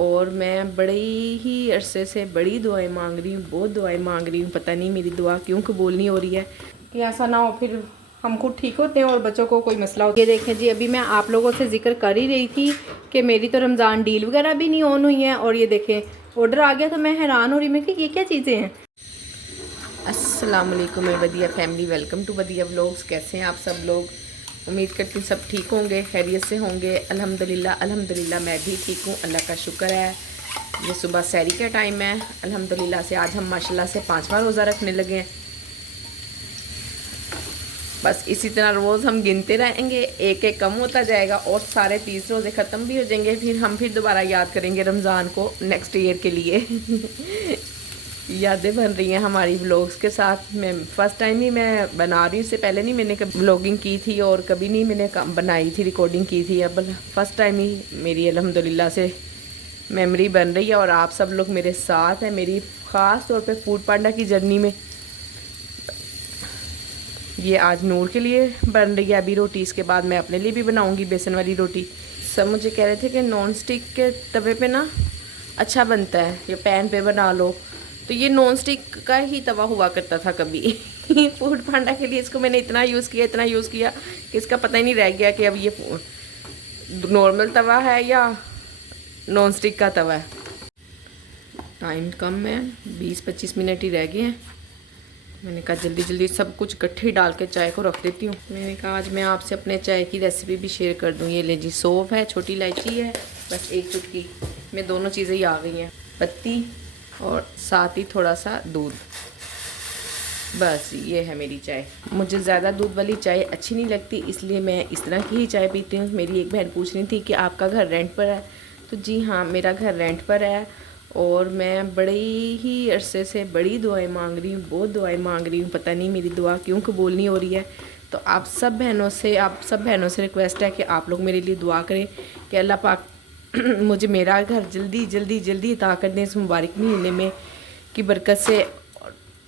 और मैं बड़े ही अरसे से बड़ी दुआएं मांग रही हूँ, बहुत दुआएं मांग रही हूँ। पता नहीं मेरी दुआ क्यों कबूल नहीं हो रही है, कि ऐसा ना हो फिर हम खुद ठीक होते हैं और बच्चों को कोई मसला हो। ये देखें जी, अभी मैं आप लोगों से जिक्र कर ही रही थी कि मेरी तो रमज़ान डील वगैरह भी नहीं ऑन हुई है, और ये देखें ऑर्डर आ गया। तो मैं हैरान हो रही, मैं कि ये क्या चीज़ें हैं। अस्सलाम वालेकुम वदिया फैमिली, वेलकम टू वदिया व्लॉग्स। कैसे हैं आप सब लोग? उम्मीद करती हूँ सब ठीक होंगे, खैरियत से होंगे। अल्हम्दुलिल्लाह मैं भी ठीक हूँ, अल्लाह का शुक्र है। ये सुबह सैरी का टाइम है। अल्हम्दुलिल्लाह से आज हम माशाल्लाह से 5वां रोज़ा रखने लगे हैं। बस इसी तरह रोज़ हम गिनते रहेंगे, एक एक कम होता जाएगा और सारे 30 रोज़े ख़त्म भी हो जाएंगे। फिर दोबारा याद करेंगे रमज़ान को नेक्स्ट ईयर के लिए। यादें बन रही हैं हमारी व्लॉग्स के साथ। मैं फ़र्स्ट टाइम ही मैं बना रही हूँ, इससे पहले नहीं मैंने कभी व्लॉगिंग की थी और कभी नहीं मैंने बनाई थी, रिकॉर्डिंग की थी। अब फ़र्स्ट टाइम ही मेरी अल्हम्दुलिल्लाह से मेमोरी बन रही है और आप सब लोग मेरे साथ हैं मेरी ख़ास तौर पे फूड पांडा की जर्नी में। ये आज नूर के लिए बन रही है अभी रोटी, इसके बाद मैं अपने लिए भी बनाऊंगी बेसन वाली रोटी। सब मुझे कह रहे थे कि नॉन स्टिक के तवे पे ना अच्छा बनता है, ये पैन पे बना लो। तो ये नॉन स्टिक का ही तवा हुआ करता था कभी। फूड पांडा के लिए इसको मैंने इतना यूज़ किया कि इसका पता ही नहीं रह गया कि अब ये नॉर्मल तवा है या नॉन स्टिक का तवा है। टाइम कम है, 20-25 मिनट ही रह गए हैं। मैंने कहा जल्दी जल्दी सब कुछ इकट्ठे डाल के चाय को रख देती हूँ। मैंने कहा आज मैं आपसे अपने चाय की रेसिपी भी शेयर कर दूँ। ये ले जी, सौंफ है, छोटी इलायची है, बस एक चुटकी में दोनों चीज़ें ही आ गई हैं, पत्ती और साथ ही थोड़ा सा दूध। बस ये है मेरी चाय। मुझे ज़्यादा दूध वाली चाय अच्छी नहीं लगती, इसलिए मैं इस तरह की ही चाय पीती हूँ। मेरी एक बहन पूछ रही थी कि आपका घर रेंट पर है, तो जी हाँ, मेरा घर रेंट पर है और मैं बड़े ही अरसे से बड़ी दुआएं मांग रही हूँ, बहुत दुआएं मांग रही हूँ। पता नहीं मेरी दुआ क्यों कबूल नहीं हो रही है। तो आप सब बहनों से रिक्वेस्ट है कि आप लोग मेरे लिए दुआ करें कि अल्लाह पाक मुझे मेरा घर जल्दी अता कर दें इस मुबारक महीने में की बरकत से।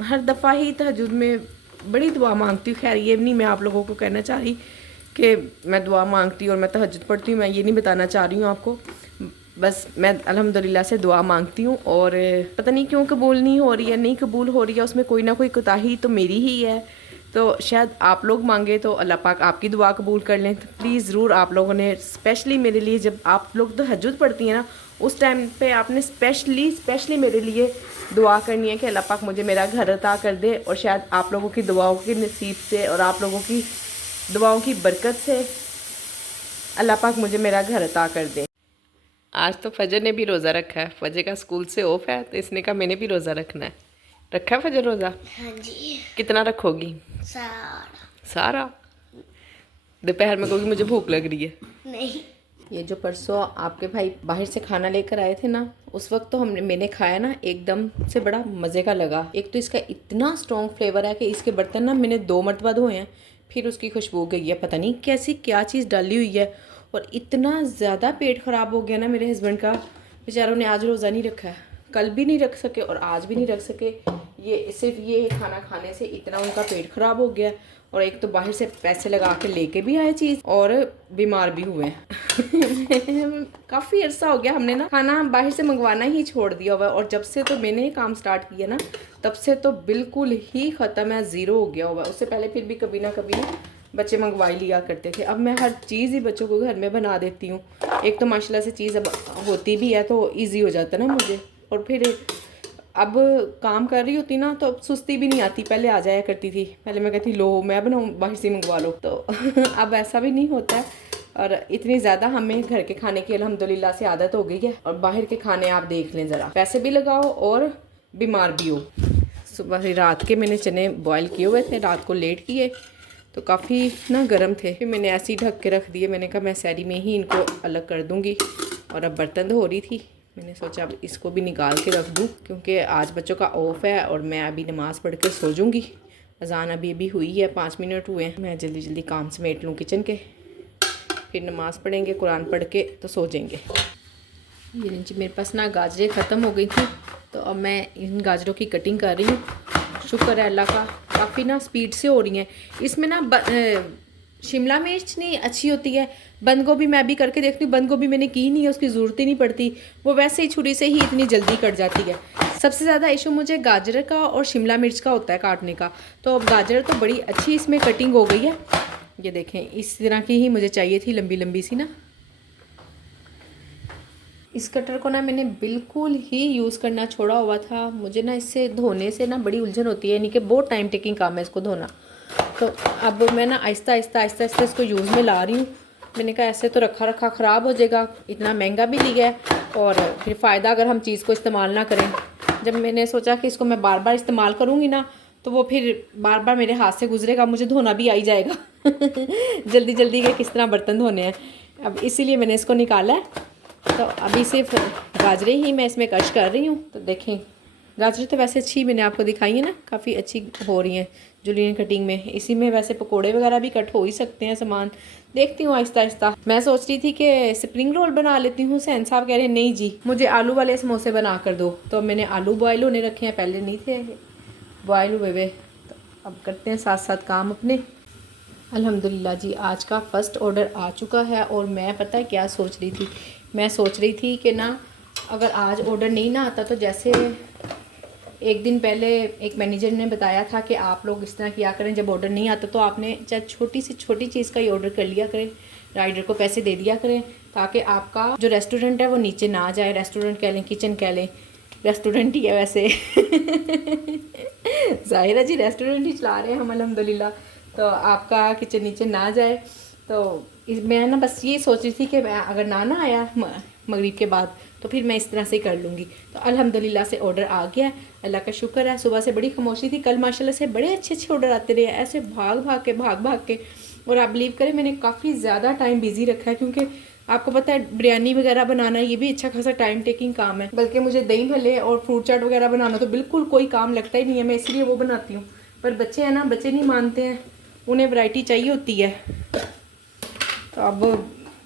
हर दफ़ा ही तहज्जुद में बड़ी दुआ मांगती हूँ। खैर ये नहीं मैं आप लोगों को कहना चाह रही कि मैं दुआ मांगती और मैं तहज्जुद पढ़ती हूँ, मैं ये नहीं बताना चाह रही हूँ आपको। बस मैं अल्हम्दुलिल्लाह से दुआ मांगती हूँ और पता नहीं क्यों कबूल नहीं हो रही है, नहीं कबूल हो रही है। उसमें कोई ना कोई कोताही तो मेरी ही है। तो शायद आप लोग मांगे तो अल्लाह पाक आपकी दुआ कबूल कर लें। तो प्लीज़ ज़रूर आप लोगों ने स्पेशली मेरे लिए, जब आप लोग तहज्जुद पढ़ती हैं ना, उस टाइम पे आपने स्पेशली मेरे लिए दुआ करनी है कि अल्लाह पाक मुझे मेरा घर अता कर दे। और शायद आप लोगों की दुआओं के नसीब से और आप लोगों की दुआओं की बरकत से अल्लाह पाक मुझे मेरा घर अता कर दे। आज तो फजर ने भी रोज़ा रखा है, फजर का स्कूल से ऑफ है तो इसने कहा मैंने भी रोज़ा रखना है। रखा है फजर रोज़ा? हाँ जी। कितना रखोगी? सारा? दोपहर में कहोगी मुझे भूख लग रही है? नहीं। ये जो परसों आपके भाई बाहर से खाना लेकर आए थे ना, उस वक्त तो मैंने खाया ना, एकदम से बड़ा मज़े का लगा। एक तो इसका इतना स्ट्रॉन्ग फ्लेवर है कि इसके बर्तन ना मैंने 2 मरतबा धोए हैं, फिर उसकी खुशबू गई है। पता नहीं कैसी क्या चीज़ डाली हुई है और इतना ज़्यादा पेट ख़राब हो गया ना मेरे हस्बैंड का। बेचारों ने आज रोज़ा नहीं रखा है, कल भी नहीं रख सके और आज भी नहीं रख सके। ये सिर्फ ये खाना खाने से इतना उनका पेट ख़राब हो गया और एक तो बाहर से पैसे लगा के लेके भी आए चीज़ और बीमार भी हुए। काफ़ी अरसा हो गया हमने ना खाना बाहर से मंगवाना ही छोड़ दिया हुआ है। और जब से तो मैंने काम स्टार्ट किया ना, तब से तो बिल्कुल ही ख़त्म है, ज़ीरो हो गया हुआ है। उससे पहले फिर भी कभी ना कभी बच्चे मंगवा लिया करते थे। अब मैं हर चीज़ ही बच्चों को घर में बना देती हूँ। एक तो माशाल्लाह से चीज़ अब होती भी है तो ईजी हो जाता है ना मुझे। और फिर अब काम कर रही होती ना तो अब सुस्ती भी नहीं आती, पहले आ जाया करती थी। पहले मैं कहती लो मैं बनाऊँ, बाहर से मंगवा लो। तो अब ऐसा भी नहीं होता है और इतनी ज़्यादा हमें घर के खाने की अल्हम्दुलिल्लाह से आदत हो गई है। और बाहर के खाने आप देख लें ज़रा, पैसे भी लगाओ और बीमार भी हो। सुबह रात के मैंने चने बॉयल किए हुए थे, रात को लेट किए तो काफ़ी ना गर्म थे, फिर मैंने ऐसे ही ढक के रख दिए। मैंने कहा मैं सैरी में ही इनको अलग कर दूँगी। और अब बर्तन धो रही थी, मैंने सोचा अब इसको भी निकाल के रख दूँ क्योंकि आज बच्चों का ऑफ है और मैं अभी नमाज़ पढ़ के सो जाऊँगी। अजान अभी हुई है, 5 मिनट हुए हैं। मैं जल्दी काम समेट लूँ किचन के, फिर नमाज़ पढ़ेंगे, कुरान पढ़ के तो सो जाएंगे। ये जी मेरे पास ना गाजरें ख़त्म हो गई थी तो अब मैं इन गाजरों की कटिंग कर रही हूँ। शुक्र है अल्लाह का, काफ़ी ना स्पीड से हो रही हैं। इसमें ना शिमला मिर्च नहीं अच्छी होती है। बंद गोभी मैं भी करके देखती हूँ, बंद गोभी मैंने की नहीं है, उसकी ज़रूरत ही नहीं पड़ती, वो वैसे ही छुरी से ही इतनी जल्दी कट जाती है। सबसे ज़्यादा इशू मुझे गाजर का और शिमला मिर्च का होता है काटने का। तो अब गाजर तो बड़ी अच्छी इसमें कटिंग हो गई है, ये देखें इस तरह की ही मुझे चाहिए थी, लंबी लंबी सी ना। इस कटर को ना मैंने बिल्कुल ही यूज़ करना छोड़ा हुआ था, मुझे ना इससे धोने से ना बड़ी उलझन होती है, यानी कि बहुत टाइम टेकिंग काम है इसको धोना। तो अब मैं ना आहिस्ता आहिस्ता आहिस्ता आहिस्ता इसको यूज़ में ला रही हूँ। मैंने कहा ऐसे तो रखा रखा ख़राब हो जाएगा, इतना महंगा भी लिया है और फिर फ़ायदा अगर हम चीज़ को इस्तेमाल ना करें। जब मैंने सोचा कि इसको मैं बार बार इस्तेमाल करूँगी ना तो वो फिर बार बार मेरे हाथ से गुजरेगा, मुझे धोना भी आ ही जाएगा जल्दी जल्दी के किस तरह बर्तन धोने हैं। अब इसीलिए मैंने इसको निकाला है। तो अभी सिर्फ गाजरें ही मैं इसमें कश कर रही हूँ। तो देखें गाजरें तो वैसे अच्छी मैंने आपको दिखाई है ना, काफ़ी अच्छी हो रही हैं जुलियन कटिंग में। इसी में वैसे पकोड़े वगैरह भी कट हो ही सकते हैं सामान, देखती हूँ आहिस्ता आहिस्ता। मैं सोच रही थी कि स्प्रिंग रोल बना लेती हूँ, हुसैन साहब कह रहे हैं नहीं जी मुझे आलू वाले समोसे बना कर दो। तो मैंने आलू बॉयल होने रखे हैं, पहले नहीं थे बॉयल हुए हुए। तो अब करते हैं साथ साथ काम अपने। अल्हम्दुलिल्लाह जी आज का फ़र्स्ट ऑर्डर आ चुका है। और मैं पता है क्या सोच रही थी, मैं सोच रही थी कि ना अगर आज ऑर्डर नहीं ना आता तो जैसे एक दिन पहले एक मैनेजर ने बताया था कि आप लोग इस तरह किया करें, जब ऑर्डर नहीं आता तो आपने चाहे छोटी से छोटी चीज़ का ही ऑर्डर कर लिया करें, राइडर को पैसे दे दिया करें, ताकि आपका जो रेस्टोरेंट है वो नीचे ना जाए। रेस्टोरेंट कह लें, किचन कह लें, रेस्टोरेंट ही है वैसे ज़ाहिर है जी रेस्टोरेंट ही चला रहे हैं हम अल्हम्दुलिल्लाह, तो आपका किचन नीचे ना जाए। तो मैं ना बस ये सोच रही थी कि मैं अगर ना आया मगरिब के बाद तो फिर मैं इस तरह से कर लूँगी। तो अल्हम्दुलिल्लाह से ऑर्डर आ गया, अल्लाह का शुक्र है। सुबह से बड़ी खामोशी थी, कल माशाल्लाह से बड़े अच्छे अच्छे ऑर्डर आते रहे, ऐसे भाग भाग के। और आप बिलीव करें मैंने काफ़ी ज़्यादा टाइम बिजी रखा है, क्योंकि आपको पता है बिरयानी वगैरह बनाना ये भी अच्छा खासा टाइम टेकिंग काम है। बल्कि मुझे दही भल्ले और फ्रूट चाट वगैरह बनाना तो बिल्कुल कोई काम लगता ही नहीं है, मैं इसलिए वो बनाती हूँ। पर बच्चे हैं ना, बच्चे नहीं मानते हैं, उन्हें वैरायटी चाहिए होती है। तो अब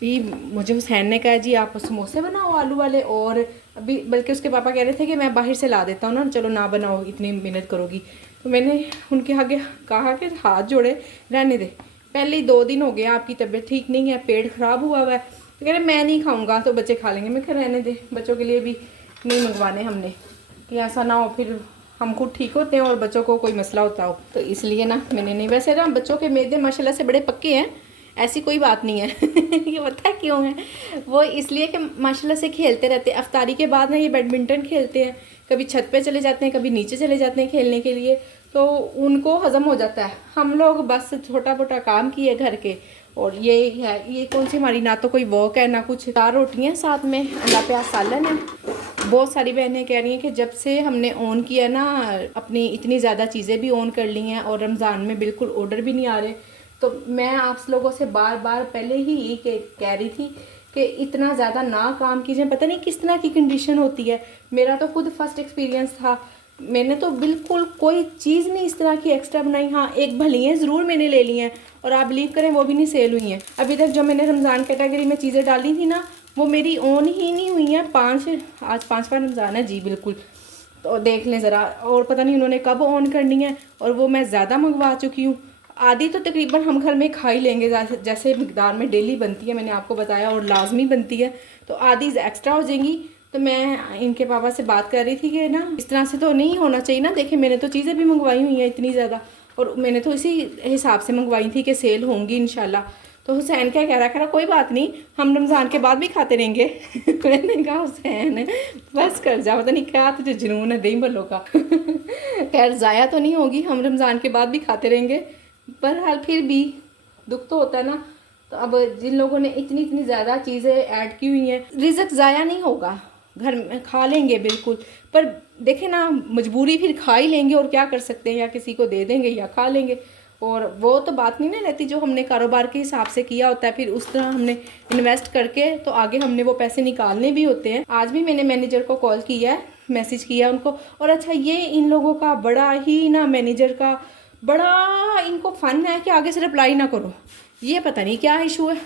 भी मुझे हुसैन ने कहा जी आप समोसे बनाओ आलू वाले, और अभी बल्कि उसके पापा कह रहे थे कि मैं बाहर से ला देता हूँ ना, चलो ना बनाओ इतनी मेहनत करोगी। तो मैंने उनके आगे कहा कि हाथ जोड़े रहने दे, पहले ही 2 दिन हो गए आपकी तबीयत ठीक नहीं है, पेट ख़राब हुआ हुआ है। तो कह रहे मैं नहीं खाऊंगा तो बच्चे खा लेंगे। मैं कह रहने दे, बच्चों के लिए भी नहीं मंगवाने हमने, कि ऐसा ना हो फिर हम खुद ठीक होते हैं और बच्चों को कोई मसला होता हो। तो इसलिए ना मैंने नहीं, वैसे ना बच्चों के मैदे माशाल्लाह से बड़े पक्के हैं, ऐसी कोई बात नहीं है ये पता है क्यों है, वो इसलिए कि माशाल्लाह से खेलते रहते हैं। अफ्तारी के बाद ना ये बैडमिंटन खेलते हैं, कभी छत पे चले जाते हैं, कभी नीचे चले जाते हैं खेलने के लिए, तो उनको हज़म हो जाता है। हम लोग बस छोटा मोटा काम किए घर के, और ये है, ये कौन सी हमारी ना तो कोई वॉक है ना कुछ। 4 रोटियाँ साथ में अल्लाह पे सालन है। बहुत सारी बहनें कह रही हैं कि जब से हमने ऑन किया ना अपनी, इतनी ज़्यादा चीज़ें भी ऑन कर ली हैं और रमज़ान में बिल्कुल ऑर्डर भी नहीं आ रहे। तो मैं आप लोगों से बार बार पहले ही कह रही थी कि इतना ज़्यादा ना काम कीजिए, पता नहीं किस तरह की कंडीशन होती है। मेरा तो खुद फर्स्ट एक्सपीरियंस था, मैंने तो बिल्कुल कोई चीज़ नहीं इस तरह की एक्स्ट्रा बनाई। हाँ एक भलियाँ ज़रूर मैंने ले ली हैं, और आप बिलीव करें वो भी नहीं सेल हुई हैं अभी तक। जो मैंने रमज़ान कैटेगरी में चीज़ें डाली थी ना वो मेरी ऑन ही नहीं हुई हैं। आज 5वां रमज़ान है जी बिल्कुल, तो देख लें ज़रा, और पता नहीं उन्होंने कब ऑन करनी है। और वो मैं ज़्यादा मंगवा चुकी हूँ, आधी तो तकरीबन हम घर में खा ही लेंगे, जैसे मिकदार में डेली बनती है मैंने आपको बताया, और लाजमी बनती है, तो आधी एक्स्ट्रा हो जाएंगी। तो मैं इनके पापा से बात कर रही थी कि ना इस तरह से तो नहीं होना चाहिए ना। देखें मैंने तो चीज़ें भी मंगवाई हुई हैं इतनी ज़्यादा, और मैंने तो इसी हिसाब से मंगवाई थी कि सेल होंगी इंशाल्लाह। तो हुसैन क्या कह रहा कोई बात नहीं हम रमज़ान के बाद भी खाते रहेंगे मैंने कहा हुसैन बस कर जा, पता नहीं क्या तुझे जुनून है दही भल्लों का खैर ज़ाया तो नहीं होगी, हम रमज़ान के बाद भी खाते रहेंगे। बहरहाल फिर भी दुख तो होता है ना। तो अब जिन लोगों ने इतनी इतनी ज़्यादा चीज़ें ऐड की हुई हैं, रिज़्क ज़ाया नहीं होगा, घर में खा लेंगे बिल्कुल। पर देखें ना मजबूरी फिर खा ही लेंगे, और क्या कर सकते हैं, या किसी को दे देंगे या खा लेंगे। और वो तो बात नहीं ना रहती जो हमने कारोबार के हिसाब से किया होता है, फिर उस तरह हमने इन्वेस्ट करके तो आगे हमने वो पैसे निकालने भी होते हैं। आज भी मैंने मैनेजर को कॉल किया है, मैसेज किया उनको। और अच्छा ये इन लोगों का बड़ा ही ना, मैनेजर का बड़ा इनको फ़न है कि आगे से रिप्लाई ना करो, ये पता नहीं क्या इशू है।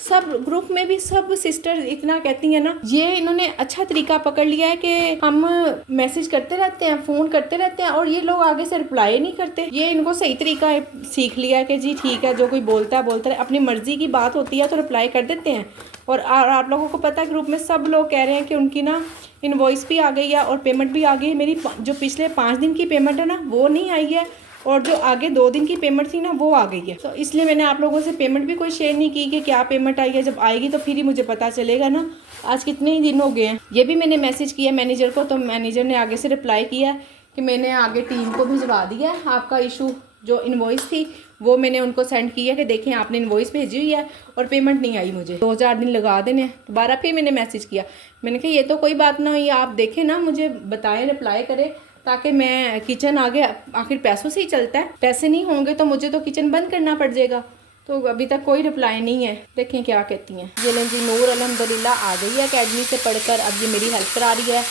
सब ग्रुप में भी सब सिस्टर इतना कहती हैं ना, ये इन्होंने अच्छा तरीका पकड़ लिया है कि हम मैसेज करते रहते हैं, फ़ोन करते रहते हैं और ये लोग आगे से रिप्लाई नहीं करते। ये इनको सही तरीका सीख लिया है कि जी ठीक है, जो कोई बोलता है अपनी मर्ज़ी की बात होती है तो रिप्लाई कर देते हैं। और आप लोगों को पता है ग्रुप में सब लोग कह रहे हैं कि उनकी ना इनवॉइस भी आ गई है और पेमेंट भी आ गई है। मेरी जो पिछले 5 दिन की पेमेंट है ना वो नहीं आई है, और जो आगे 2 दिन की पेमेंट थी ना वो आ गई है। तो इसलिए मैंने आप लोगों से पेमेंट भी कोई शेयर नहीं की कि क्या पेमेंट आई है। जब आएगी तो फिर ही मुझे पता चलेगा ना। आज कितने ही दिन हो गए हैं। ये भी मैंने मैसेज किया मैनेजर को, तो मैनेजर ने आगे से रिप्लाई किया कि मैंने आगे टीम को भिजवा दिया है आपका इशू। जो इन्वॉइस थी वो मैंने उनको सेंड किया कि देखें आपने इन्वॉइस भेजी हुई है और पेमेंट नहीं आई, मुझे 2-4 दिन लगा देने। दोबारा फिर मैंने मैसेज किया, मैंने कहा ये तो कोई बात ना हुई, आप देखें ना, मुझे बताएं, रिप्लाई करें, ताकि मैं किचन आगे आखिर पैसों से ही चलता है। पैसे नहीं होंगे तो मुझे तो किचन बंद करना पड़ जाएगा। तो अभी तक कोई रिप्लाई नहीं है, देखें क्या कहती हैं। ये लें जी, नूर अल्हम्दुलिल्लाह आ गई है अकेडमी से पढ़कर। अब ये मेरी हेल्प करा रही है।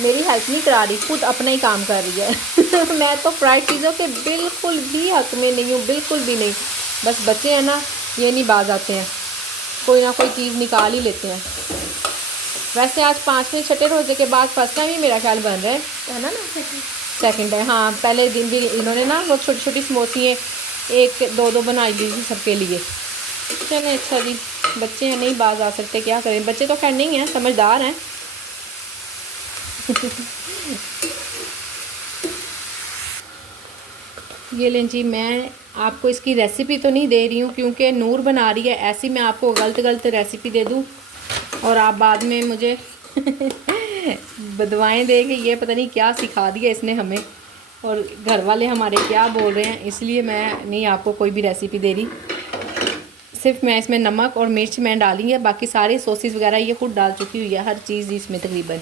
मेरी हेल्प नहीं करा रही, खुद अपना ही काम कर रही है। मैं तो फ्राइड चीज़ों के बिल्कुल भी हक में नहीं हूँ, बिल्कुल भी नहीं। बस बच्चे हैं ना, ये नहीं बाज आते हैं, कोई ना कोई चीज़ निकाल ही लेते हैं। वैसे आज 5वें छठे रोजे के बाद फर्स्ट टाइम ही मेरा ख्याल बन रहा है ना। सेकंड है, हाँ। पहले दिन भी इन्होंने ना वो छोटी छोटी समोसियाँ 1-2 बनाई दी थी सबके लिए। चलें, अच्छा जी, बच्चे हैं, नहीं बाज आ सकते, क्या करें। बच्चे तो खैर नहीं हैं, समझदार हैं। ये लें जी, मैं आपको इसकी रेसिपी तो नहीं दे रही हूँ क्योंकि नूर बना रही है। ऐसी मैं आपको गलत रेसिपी दे दूँ और आप बाद में मुझे बदवाएं दे कि ये पता नहीं क्या सिखा दिया इसने हमें, और घर वाले हमारे क्या बोल रहे हैं। इसलिए मैं नहीं आपको कोई भी रेसिपी दे रही। सिर्फ मैं इसमें नमक और मिर्च मैं डाली है, बाकी सारे सॉसेस वगैरह ये खुद डाल चुकी हुई है, हर चीज़ इसमें तकरीबन।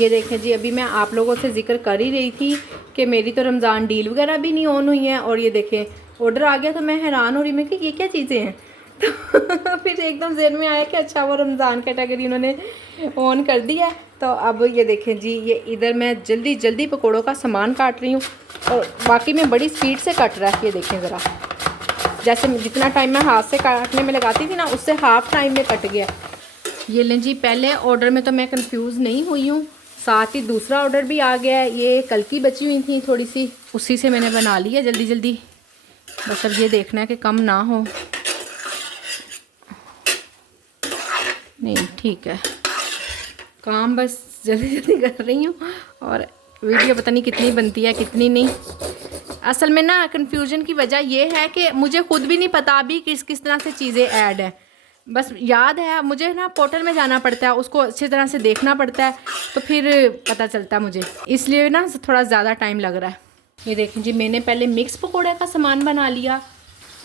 ये देखें जी, अभी मैं आप लोगों से जिक्र कर ही रही थी कि मेरी तो रमज़ान डील वगैरह भी नहीं ऑन हुई है, और ये देखें ऑर्डर आ गया। तो मैं हैरान हो रही, मैं कि ये क्या चीज़ें हैं। तो फिर एकदम ज़हन में आया कि अच्छा वो रमज़ान कैटेगरी उन्होंने ऑन कर दिया है। तो अब ये देखें जी, ये इधर मैं जल्दी पकौड़ों का सामान काट रही हूँ, और बाकी में बड़ी स्पीड से कट रहा है। ये देखें ज़रा, जैसे जितना टाइम मैं हाथ से काटने में लगाती थी ना, उससे हाफ़ टाइम में कट गया। ये लें जी, पहले ऑर्डर में तो मैं कंफ्यूज नहीं हुई हूँ, साथ ही दूसरा ऑर्डर भी आ गया है। ये कल की बची हुई थी थोड़ी सी, उसी से मैंने बना ली है जल्दी। बस अब ये देखना है कि कम ना हो। नहीं, ठीक है, काम बस जल्दी कर रही हूँ, और वीडियो पता नहीं कितनी बनती है कितनी नहीं। असल में ना कन्फ्यूजन की वजह यह है कि मुझे खुद भी नहीं पता अभी किस तरह से चीज़ें ऐड है। बस याद है मुझे ना, पोर्टल में जाना पड़ता है, उसको अच्छी तरह से देखना पड़ता है, तो फिर पता चलता है मुझे, इसलिए ना थोड़ा ज़्यादा टाइम लग रहा है। ये देखें जी, मैंने पहले मिक्स पकौड़े का सामान बना लिया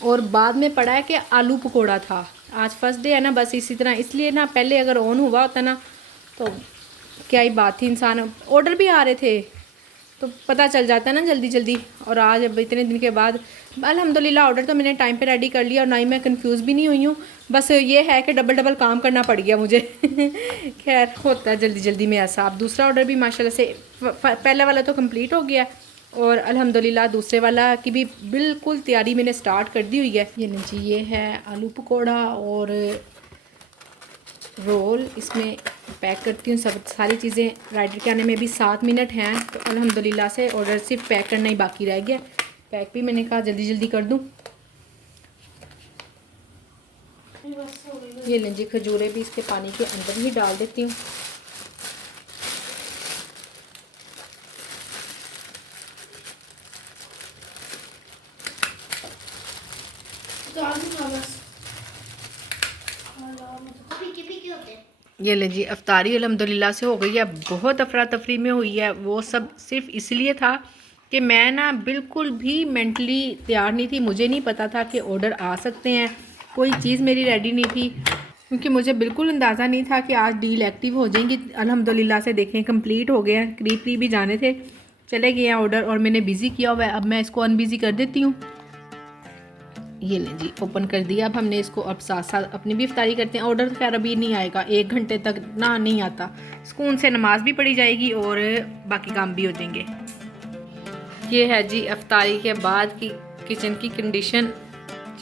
और बाद में पड़ा है कि आलू पकौड़ा था। आज फर्स्ट डे है ना, बस इसी तरह, इसलिए ना पहले अगर ऑन हुआ होता ना तो क्या ही बात थी। इंसान, ऑर्डर भी आ रहे थे तो पता चल जाता है ना जल्दी। और आज अब इतने दिन के बाद अल्हम्दुलिल्लाह ऑर्डर तो मैंने टाइम पे रेडी कर लिया, और ना ही मैं कंफ्यूज भी नहीं हुई हूँ। बस ये है कि डबल काम करना पड़ गया मुझे। खैर, होता है जल्दी में ऐसा। अब दूसरा ऑर्डर भी माशाल्लाह से, पहला वाला तो कंप्लीट हो गया, और अल्हम्दुलिल्लाह दूसरे वाला की भी बिल्कुल तैयारी मैंने स्टार्ट कर दी हुई है। ये जी, ये है आलू पकौड़ा और रोल, इसमें पैक करती हूँ। सब सारी चीज़ें राइडर के आने में भी 7 मिनट हैं, तो अल्हम्दुलिल्लाह से ऑर्डर सिर्फ पैक करना ही बाकी रह गया। पैक भी मैंने कहा जल्दी कर दूँ। ये लें जी, खजूरें भी इसके पानी के अंदर ही डाल देती हूँ। ये ले जी, अफ्तारी अल्हम्दुलिल्लाह से हो गई है। बहुत अफरा तफरी में हुई है, वो सब सिर्फ इसलिए था कि मैं ना बिल्कुल भी मेंटली तैयार नहीं थी। मुझे नहीं पता था कि ऑर्डर आ सकते हैं, कोई चीज़ मेरी रेडी नहीं थी, क्योंकि मुझे बिल्कुल अंदाज़ा नहीं था कि आज डील एक्टिव हो जाएंगी। अल्हम्दुलिल्लाह से देखें कंप्लीट हो गए हैं, करीब ही जाने थे, चले गए हैं ऑर्डर, और मैंने बिज़ी किया हुआ है। अब मैं इसको अनबिज़ी कर देती हूँ। ये लें जी, ओपन कर दिया। अब हमने इसको अब साथ अपनी भी इफ्तारी करते हैं। ऑर्डर खैर अभी नहीं आएगा, 1 घंटे तक ना नहीं आता। सुकून से नमाज भी पढ़ी जाएगी और बाकी काम भी हो जाएंगे। ये है जी इफ्तारी के बाद की किचन की कंडीशन।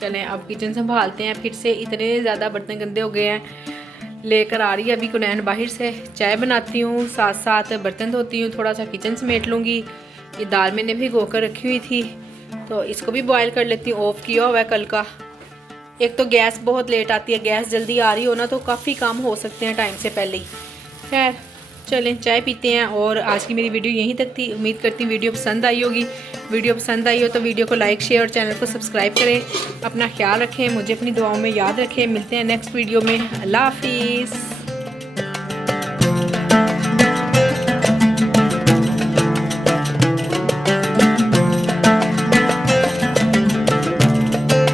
चलें अब किचन संभालते हैं फिर से। इतने ज़्यादा बर्तन गंदे हो गए हैं। लेकर आ रही है अभी कुनैन बाहर से, चाय बनाती हूँ, साथ साथ बर्तन धोती हूँ, थोड़ा सा किचन समेट लूँगी। ये दाल मैंने भिगो कर रखी हुई थी तो इसको भी बॉयल कर लेती हूँ। ऑफ़ किया हुआ है कल का। एक तो गैस बहुत लेट आती है, गैस जल्दी आ रही हो ना तो काफ़ी काम हो सकते हैं टाइम से पहले ही। खैर चलें चाय पीते हैं। और आज की मेरी वीडियो यहीं तक थी। उम्मीद करती हूँ वीडियो पसंद आई होगी। वीडियो पसंद आई हो तो वीडियो को लाइक शेयर और चैनल को सब्सक्राइब करें। अपना ख्याल रखें, मुझे अपनी दुआओं में याद रखें। मिलते हैं नेक्स्ट वीडियो में। अल्लाह हाफिज़।